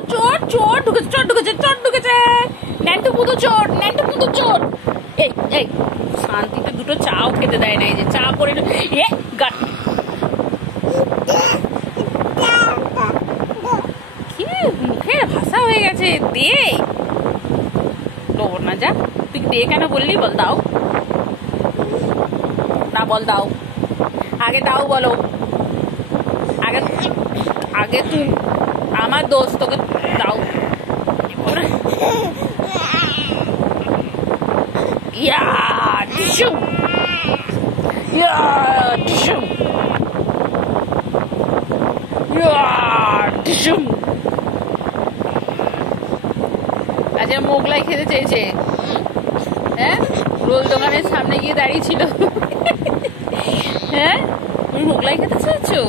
চোর চোর ঢুকেছে, চোর ঢুকেছে, চোর ঢুকেছে, ন্যান্টু পুতো চোর, ন্যান্টু পুতো চোর। এই এই শান্তিতে দুটো চাও খেতে দেয় না, এই যে চা করে এ গাট কি মুখের ভাষা হয়ে গেছে। দে লোবর না, যা তুই দে কেন বললি, বল দাও না, বল দাও, আগে দাও বলো, আগে আগে তুই, আমার দোস্ত, তোকে দাও। ইয়া টিস্যু, ইয়া টিস্যু, ইয়া টিস্যু। আজ মোগলাই খেতে চেয়েছে, হ্যাঁ রোল দোকানের সামনে গিয়ে দাঁড়িয়ে ছিল। হ্যাঁ তুমি মোগলাই খেতে চেয়েছো?